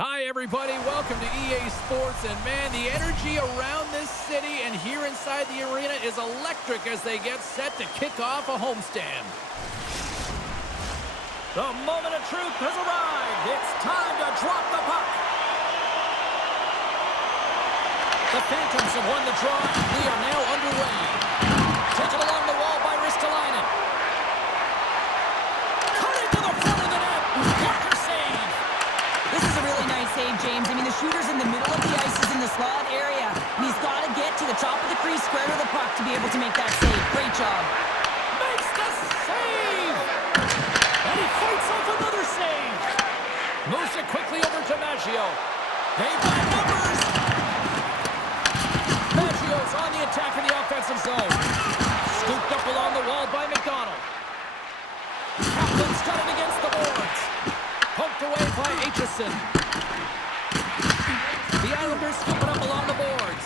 Hi, everybody. Welcome to EA Sports. And, man, the energy around this city and here inside the arena is electric as they get set to kick off a homestand. The moment of truth has arrived. It's time to drop the puck. The Phantoms have won the draw, and we are now underway. Taken along the wall by Ristolainen. Cutting to the front of the net. Blocker save. This is a really nice save, James. I mean, the shooter's in the middle of the ice, is in the slot area, and he's got to get to the top of the crease, square to the puck to be able to make that save. Great job. Makes the save. And he fights off another save. Moves it quickly over to Maggio. They've got numbers. Maggio's on the attack in the offensive zone. Scooped up along the wall by McDonald. Kaplan's got it against the boards. Poked away by Aitchison. The Islanders scoop it up along the boards.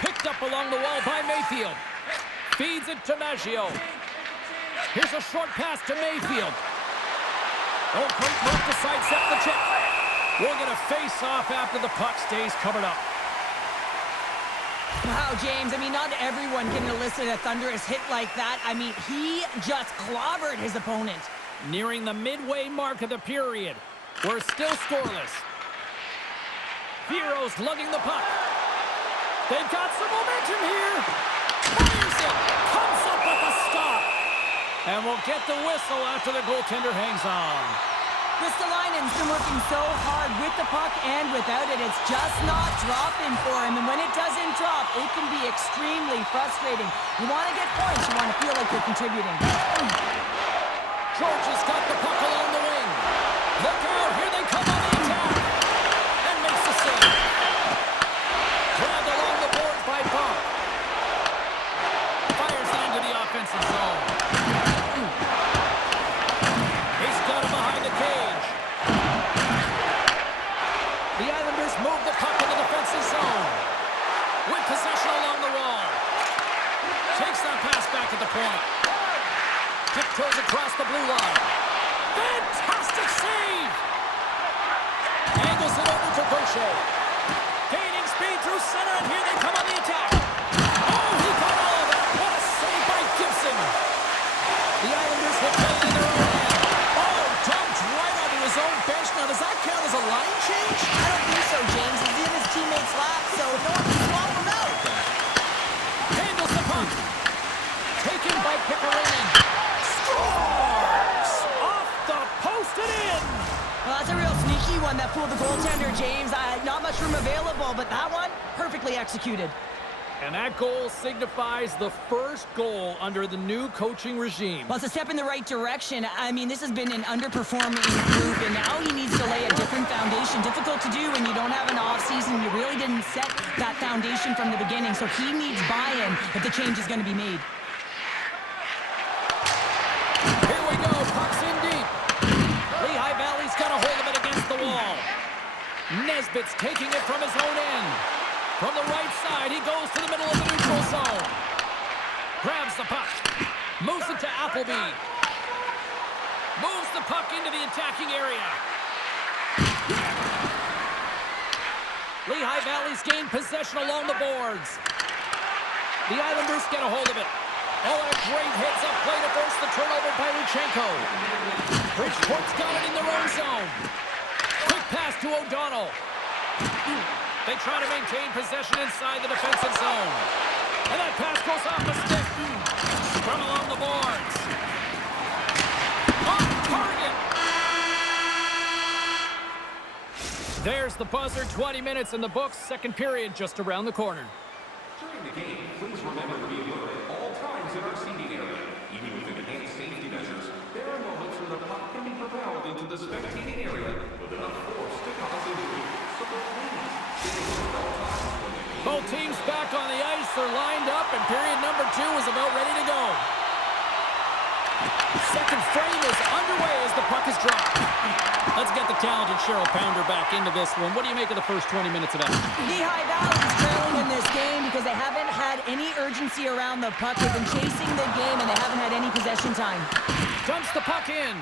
Picked up along the wall by Mayfield. Feeds it to Maggio. Here's a short pass to Mayfield. Oh, great move to sidestep the chip. We'll get a face-off after the puck stays covered up. Wow, James, I mean, not everyone can elicit a thunderous hit like that. I mean, he just clobbered his opponent. Nearing the midway mark of the period. We're still scoreless. Heroes lugging the puck. They've got some momentum here. Fires it. Comes up with a stop. And we'll get the whistle after the goaltender hangs on. Ristolainen's been working so hard with the puck and without it. It's just not dropping for him. And when it doesn't drop, it can be extremely frustrating. You want to get points. You want to feel like you're contributing. George has got the puck along the wing. Look out. Here they come on the attack. And makes the save. Grabbed along the boards by Buck. Fires it into the offensive zone. He's got him behind the cage. The Islanders move the puck in the defensive zone. With possession along the wall. Takes that pass back at the point. Tiptoes across the blue line. Fantastic save! Angles it over to Gaucher. Gaining speed through center, and here they come on the attack. Oh, he got all of that. What a save by Gibson. The Islanders will play in their own end. Oh, dumped right onto his own bench. Now, does that count as a line change? I don't think so, James. He's in his teammates' lap, so no one can swallow him out. Handles the puck. Taken by Pickering. Scores! Off the post and in! Well, that's a real sneaky one that fooled the goaltender, James. Not much room available, but that one, perfectly executed. And that goal signifies the first goal under the new coaching regime. Well, it's a step in the right direction. I mean, this has been an underperforming group, and now he needs to lay a different foundation. Difficult to do when you don't have an offseason. You really didn't set that foundation from the beginning, so he needs buy-in if the change is going to be made. Here we go, puck's in deep. Lehigh Valley's got a hold of it against the wall. Nesbitt's taking it from his own end. From the right side, he goes to the middle of the neutral zone. Grabs the puck. Moves it to Appleby. Moves the puck into the attacking area. Lehigh Valley's gained possession along the boards. The Islanders get a hold of it. Oh, and a great heads-up play to force the turnover by Luchenko. Bridgeport's got it in their own zone. Quick pass to O'Donnell. They try to maintain possession inside the defensive zone. And that pass goes off the stick. From along the boards. On target. There's the buzzer. 20 minutes in the books. Second period just around the corner. During the game, please remember to be alert at all times in our seating area. Even with enhanced safety measures, there are moments when the puck can be propelled into the spectating area with enough force to cause injury. So please stay alert at all times when the game. Both teams back on the ice. They're lined up, and period number 2 is about ready to go. Second frame is underway as the puck is dropped. Let's get the talented Cheryl Pounder back into this one. What do you make of the first 20 minutes of action? Lehigh Valley is trailing in this game because they haven't had any urgency around the puck. They've been chasing the game, and they haven't had any possession time. Dumps the puck in.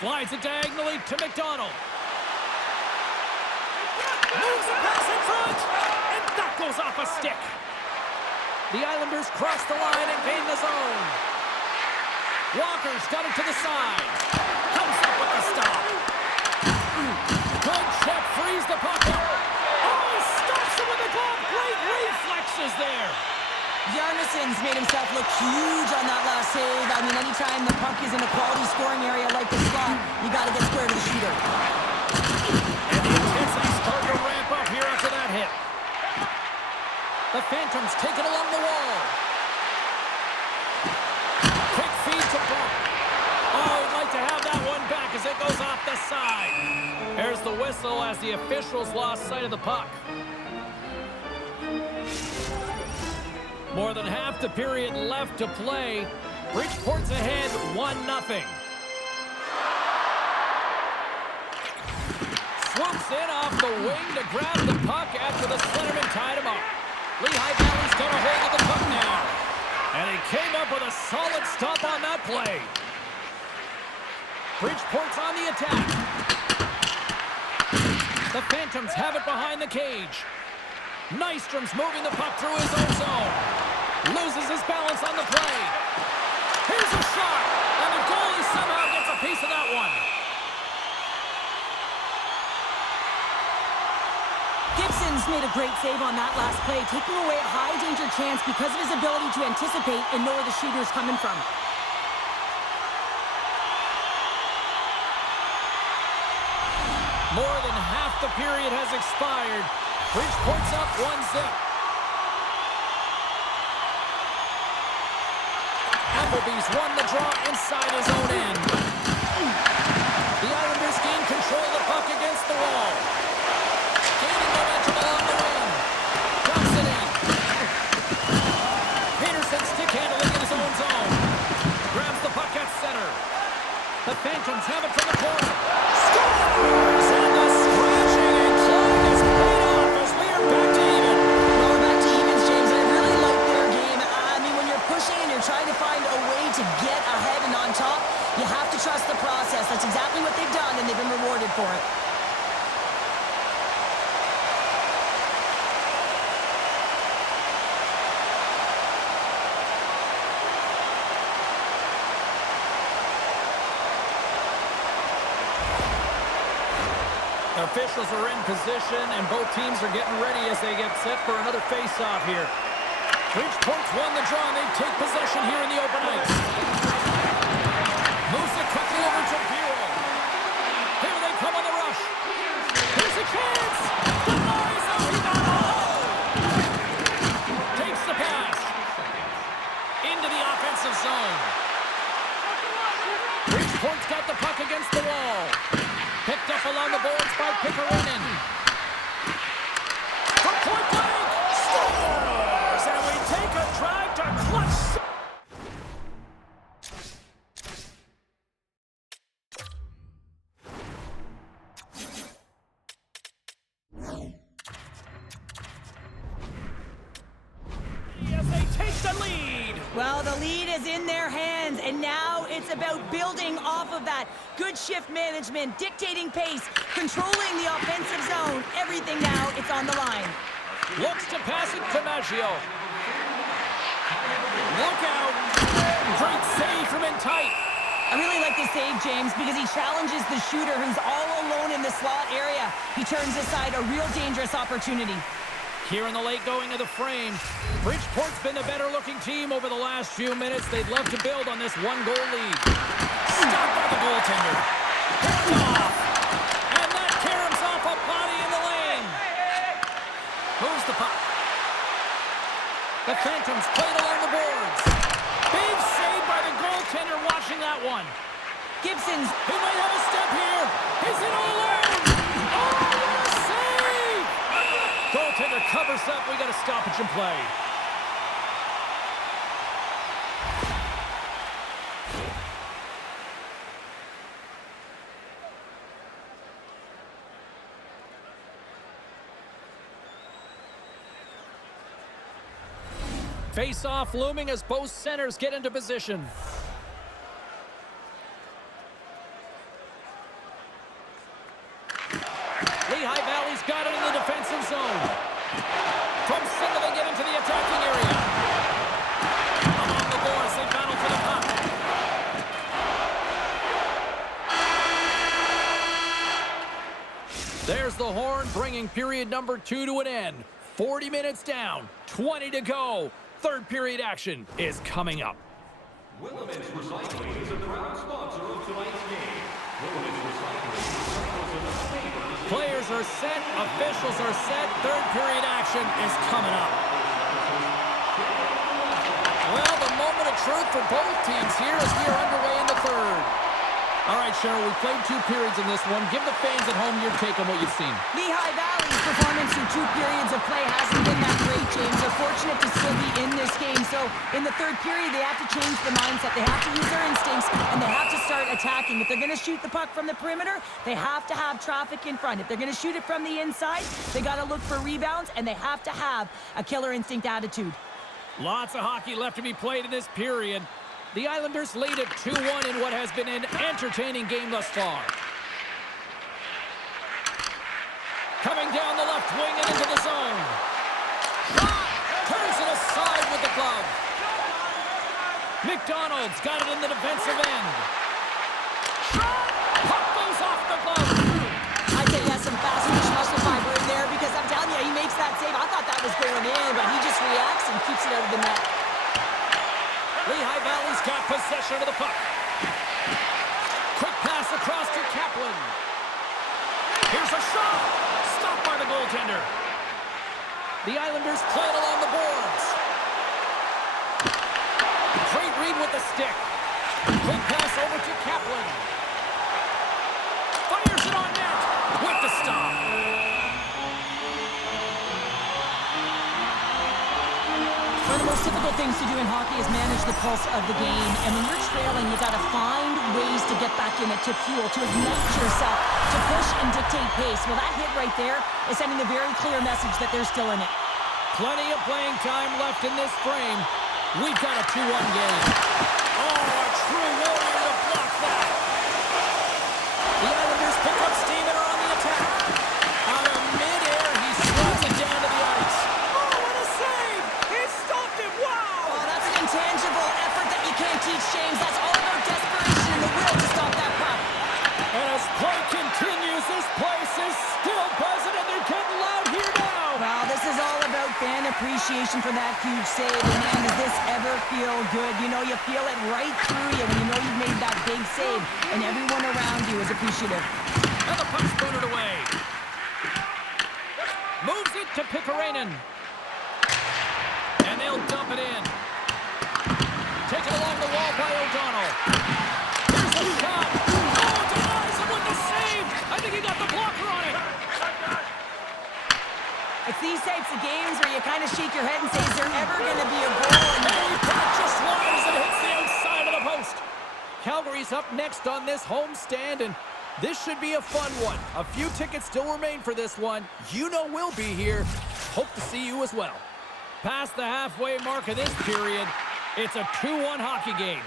Slides it diagonally to McDonald. Moves the pass in front, and that goes off a stick. The Islanders cross the line and gain the zone. Walker's got it to the side. Comes up with the stop. Good check, frees the puck up. Oh, he stops him with the glove. Great reflexes there. Yarnisson's made himself look huge on that last save. I mean, anytime the puck is in a quality scoring area like the slot, you got to get square to the shooter. And the intensity's starting to ramp up here after that hit. The Phantoms take it along the wall. Quick feed to Buck. Oh, he'd like to have that one back as it goes off the side. There's the whistle as the officials lost sight of the puck. More than half the period left to play. Bridgeport's ahead 1-0. Swoops in off the wing to grab the puck after the centerman tied him up. Lehigh Valley's got a hold of the puck now. And he came up with a solid stop on that play. Bridgeport's on the attack. The Phantoms have it behind the cage. Nystrom's moving the puck through his own zone. Loses his balance on the play. Here's a shot, and the goalie somehow gets a piece of that one. Gibson's made a great save on that last play, taking away a high-danger chance because of his ability to anticipate and know where the shooter's coming from. More than half the period has expired. Bridgeport's up 1-0. Appleby's won the draw inside his own end. The Islanders gain control of the puck against the wall. Gaining momentum along the wing. Dumps it in. Peterson stick handling in his own zone. Grabs the puck at center. The Phantoms have it from the corner. Scores! And the scratching and clawing is paid off as we are back to even. Well, we're back to evens, James. I really like their game. I mean, when you're pushing and you're trying to find a way to get ahead and on top, you have to trust the process. That's exactly what they've done, and they've been rewarded for it. Officials are in position, and both teams are getting ready as they get set for another face-off here. Bridgeport's won the draw, and they take possession here in the open ice. Moves it quickly over to Bureau. Here they come on the rush. Here's a chance. Denies him. He got a hole. Takes the pass. Into the offensive zone. Bridgeport's got the puck against the wall. Picked up along the boards by Pickerainen. From point blank, scores! And we take a drive to clutch. As they take the lead. Well, the lead is in their hands, and now it's about building off of that. Good shift management, dictating pace, controlling the offensive zone. Everything now, it's on the line. Looks to pass it to Maggio. Look out. Great save from in tight. I really like this save, James, because he challenges the shooter who's all alone in the slot area. He turns aside a real dangerous opportunity. Here in the late going of the frame, Bridgeport's been the better-looking team over the last few minutes. They'd love to build on this one-goal lead. Stopped by the goaltender. Picked off. And that caroms off a body in the lane. Moves the puck. The Phantoms played along the boards. Big save by the goaltender watching that one. Gibson's. He might have a step here. He's in all alone. Oh, what a save! Goaltender covers up. We got a stoppage in play. Face-off looming as both centers get into position. blows the horn, bringing period number 2 to an end. 40 minutes down, 20 to go. Third period action is coming up. Willamette Recycling is a proud sponsor of tonight's game. Willamette Recycling recycles enough paper. Players are set, officials are set. Third period action is coming up. Well, the moment of truth for both teams here as we are underway in the third. All right, Cheryl, we played 2 periods in this one. Give the fans at home your take on what you've seen. Lehigh Valley's performance through 2 periods of play hasn't been that great, James. They're fortunate to still be in this game. So in the third period, they have to change the mindset. They have to use their instincts, and they have to start attacking. If they're going to shoot the puck from the perimeter, they have to have traffic in front. If they're going to shoot it from the inside, they got to look for rebounds, and they have to have a killer instinct attitude. Lots of hockey left to be played in this period. The Islanders lead at 2-1 in what has been an entertaining game thus far. Coming down the left wing and into the zone. Shot! Turns it aside with the glove. McDonald's got it in the defensive end. Shot! Puck goes off the glove. I'd say he has some fast twitch muscle fiber in there because I'm telling you, he makes that save. I thought that was going in, but he just reacts and keeps it out of the net. Lehigh Valley's got possession of the puck. Quick pass across to Kaplan. Here's a shot. Stopped by the goaltender. The Islanders play it along the boards. Great read with the stick. Quick pass over to Kaplan. Fires it on net with the stop. One of the most difficult things to do in hockey is manage the pulse of the game. And when you're trailing, you got to find ways to get back in it, to fuel, to ignite yourself, to push and dictate pace. Well, that hit right there is sending a very clear message that they're still in it. Plenty of playing time left in this frame. We've got a 2-1 game. Oh, a true warrior to block that. The Islanders pick up steam and are on the attack. Out of midair, he slots it down to the ice. Oh, what a save! He stopped him! Wow! Oh, that's an intangible effort that you can't teach, James. That's all about desperation and the will to stop that puck. And as play continues, this place is still buzzing and they're getting loud here now. Well, this is all about fan appreciation for that huge save. And man, does this ever feel good? You know, you feel it right through you when you know you've made that big save. And everyone around you is appreciative. And the puck's booted away. Moves it to Pikkarainen. And they'll dump it in. Taken along the wall by O'Donnell. Here's a shot. Oh, denies him with the save. I think he got the blocker on it. It's these types of games where you kind of shake your head and say, is there ever going to be a goal? And he put it just wide as it hits the outside of the post. Calgary's up next on this homestand, and this should be a fun one. A few tickets still remain for this one. You know we'll be here. Hope to see you as well. Past the halfway mark of this period, it's a 2-1 hockey game.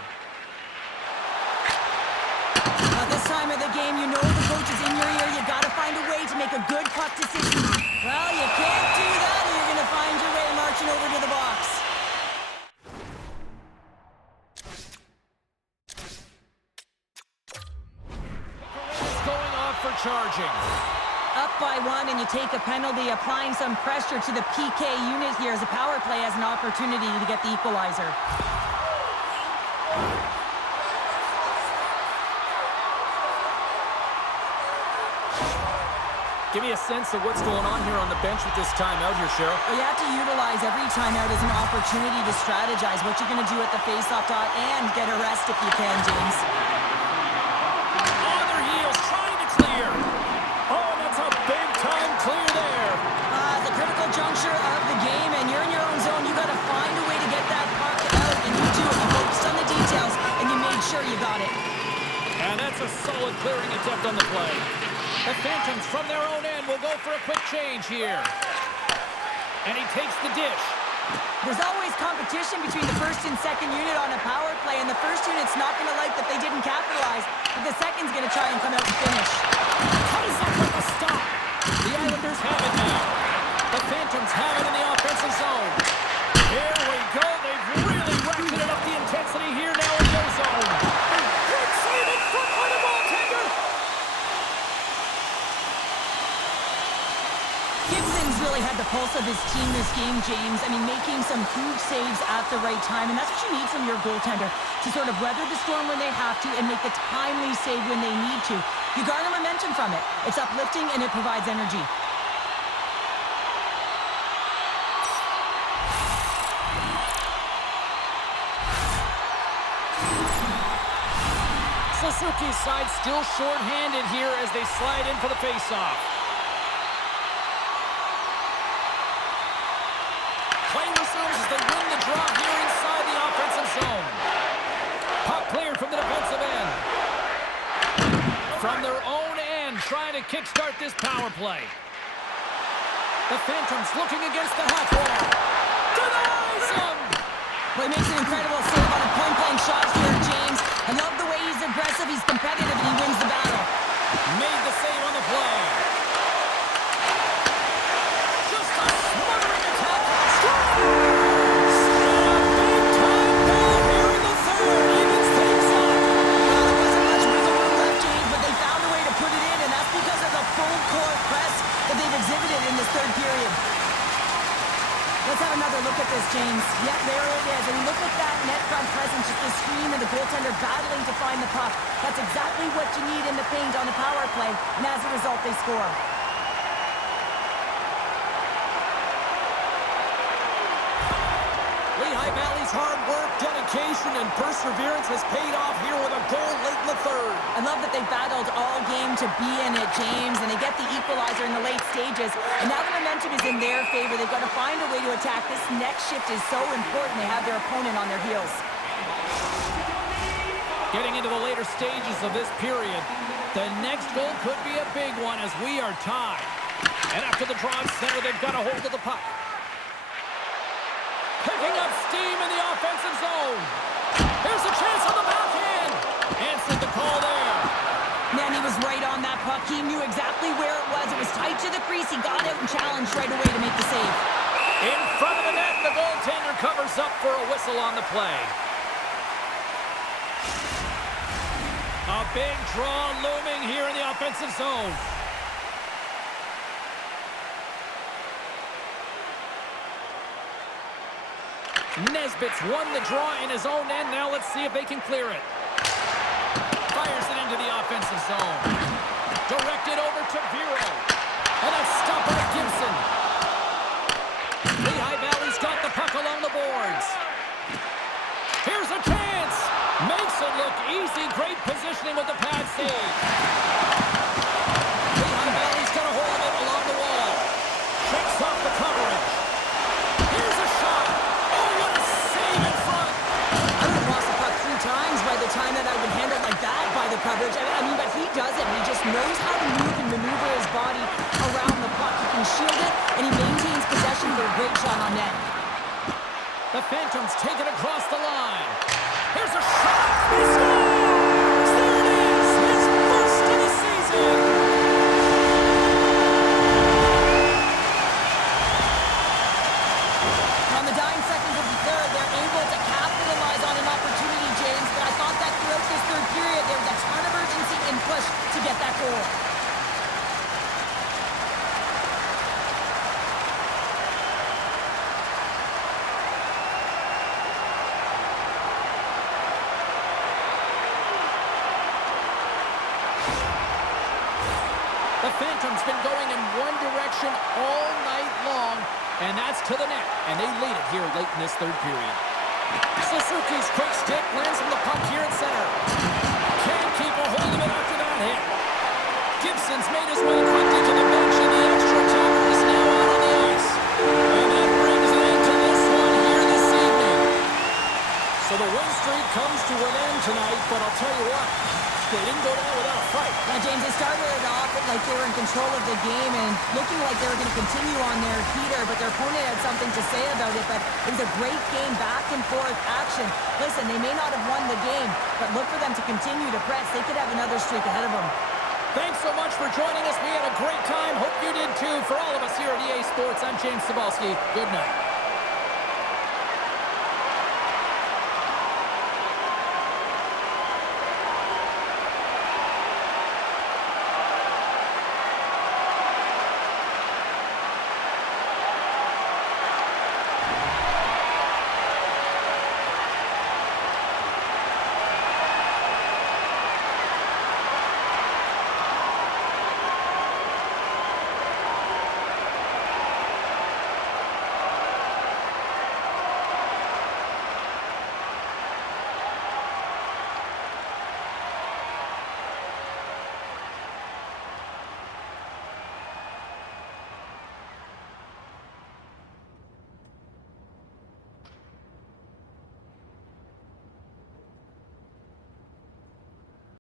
This time of the game, you know the coach is in your ear. You got to find a way to make a good puck decision. Well, you can't do that, or you're going to find your way marching over to the box. It's going off for charging. Up by 1, and you take a penalty, applying some pressure to the PK unit here as the power play has an opportunity to get the equalizer. Give me a sense of what's going on here on the bench with this timeout here, Cheryl. Well, you have to utilize every timeout as an opportunity to strategize what you're going to do at the faceoff dot and get a rest if you can, James. On their heels, trying to clear. Oh, and that's a big-time clear there. The critical juncture of the game, and you're in your own zone. You got to find a way to get that puck out, and you do it. You focused on the details, and you made sure you got it. And that's a solid clearing attempt on the play. The Phantoms from their own end will go for a quick change here. And he takes the dish. There's always competition between the first and second unit on a power play, and the first unit's not going to like that they didn't capitalize, but the second's going to try and come out and finish. Cuts up with a stop. The Islanders have it now. The Phantoms have it in the offensive zone. Here we go. They've really ratcheted up the intensity here now in their zone. Quick save in front by the goaltender. this game, James. I mean, making some huge saves at the right time, and that's what you need from your goaltender, to sort of weather the storm when they have to and make the timely save when they need to. You garner momentum from it. It's uplifting, and it provides energy. Suzuki's side still short-handed here as they slide in for the face-off. Play resumes as they win the draw here inside the offensive zone. Puck cleared from the defensive end. From their own end, trying to kickstart this power play. The Phantoms looking against the half wall. Denies him! Well, he makes an incredible save on a point-blank shot here, James. I love the way he's aggressive, he's competitive, and he wins the battle. Made the save on the play. Just a smothering attack. Scores! And a big-time goal here in the third. Evens things up. Well, there wasn't much wiggle room left, James, but they found a way to put it in, and that's because of the full-court press that they've exhibited in this third period. Let's have another look at this, James. Yeah, there it is. I mean, look at that net front presence, just the screen and the goaltender battling to find the puck. That's exactly what you need in the paint on the power play, and as a result, they score. Lehigh Valley's hard work, dedication, and perseverance has paid off here with a goal late in the third. I love that they battled all game to be in it, James, and they get the equalizer in the late stages, and now the momentum is in their favor. They've got to find a way to attack. This next shift is so important. They have their opponent on their heels. Getting into the later stages of this period, the next goal could be a big one as we are tied. And after the draw at center, they've got a hold of the puck. Picking up steam in the offensive zone. Here's a chance on the backhand. Answered the call there. Man, he was right on that puck. He knew exactly where it was. It was tight to the crease. He got out and challenged right away to make the save. In front of the net, the goaltender covers up for a whistle on the play. A big draw looming here in the offensive zone. Nesbitt's won the draw in his own end. Now let's see if they can clear it. Fires it into the offensive zone. Directed over to Vero. And a stop by Gibson. Lehigh Valley's got the puck along the boards. Here's a chance. Makes it look easy. Great positioning with the pad save. Lehigh Valley's got a hold of it along the wall. Checks off the coverage. Here's a shot. Oh, what a save in front. I would have lost the puck 3 times by the time that I would handle like that by the coverage. I mean, but he doesn't. He just knows how to move and maneuver his body around the puck. He can shield it, and he maintains possession for a great shot on net. The Phantoms take it across the line. Here's a shot. He scores! There it is. His first of the season. On the dying seconds of the third, they're able to capitalize on an opportunity, James, but I thought that throughout this third period, there was a ton of urgency and push to get that goal. The Phantoms been going in one direction all night long, and that's to the net, and they lead it here late in this third period. Suzuki's quick stick lands from the puck here at center. Can't keep a hold of it after that hit. Gibson's made his way quickly to the bench, and the extra attacker is now out on the ice. And that brings an end to this one here this evening. So the win streak comes to an end tonight, but I'll tell you what, they didn't go down without a fight. Now, James, they started it off like they were in control of the game and looking like they were going to continue on their heater, but their opponent had something to say about it. But it was a great game, back and forth action. Listen, they may not have won the game, but look for them to continue to press. They could have another streak ahead of them. Thanks so much for joining us. We had a great time. Hope you did too. For all of us here at EA Sports, I'm James Cebulski. Good night.